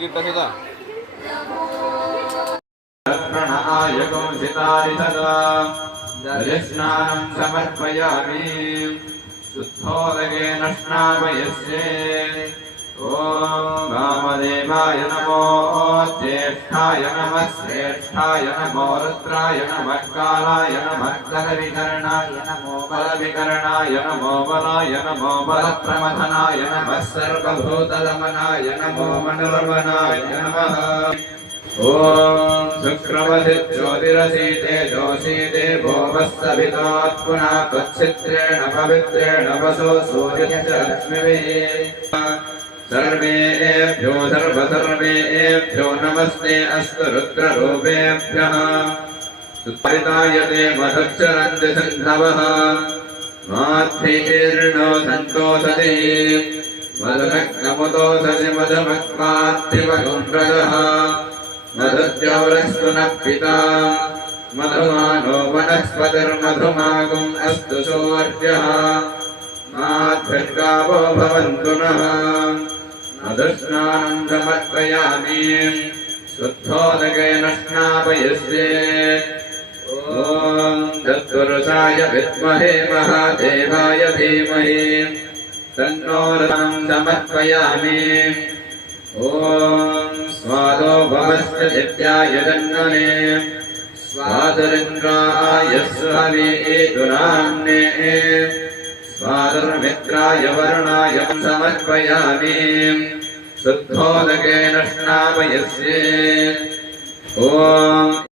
कीर्तन सुधा दर्शनानं समर्पयामि शुद्धोदकेन स्नापयस्ये ॐ वामदेवाय नमो ज्येष्ठाय नमः श्रेष्ठाय नमो रुद्राय नमः कालाय नमः बलविकरणाय नमो बलविकरणाय नमो बलाय नमो बलप्रमथनाय नमः सर्वभूतदमनाय नमो मनोरमणाय नमः ॐ शुक्रमधिज्योतिरसीते जोषीते भोमस्तभितात्पुनः त्वच्छित्रेण पवित्रेण वसो सूर्यश्च लक्ष्मीभिः सर्वेभ्यो सर्वेभ्यो नमस्ते अस्तु रुद्ररूपेभ्यः सुपरितायते मधुश्चरन्ति सिन्धवः माध्वीर्णो सन्तोषति मधुनक्नमुतोषसि मधुमक्मार्तिवगुण्ड्रजः मधुद्यौरस्तु नः पिता मधुमानो वनस्पतिर्मधुमागुम् अस्तु सूर्यः माध्वर्गावो भवन्तु नः मधुस्नानं समर्पयामि शुद्धोदकेन स्नापयस्ये ॐ तत्पुरुषाय विद्महे महादेवाय धीमहि तन्नो रथं समर्पयामि ॐ स्वादो भवस्य दिव्याय जन्मने स्वादुरिन्द्राय सुहविदुराम्ने स्वादुर्मित्राय वरुणाय समर्पयामि शुद्धोदकेन स्नापयस्ये ॐ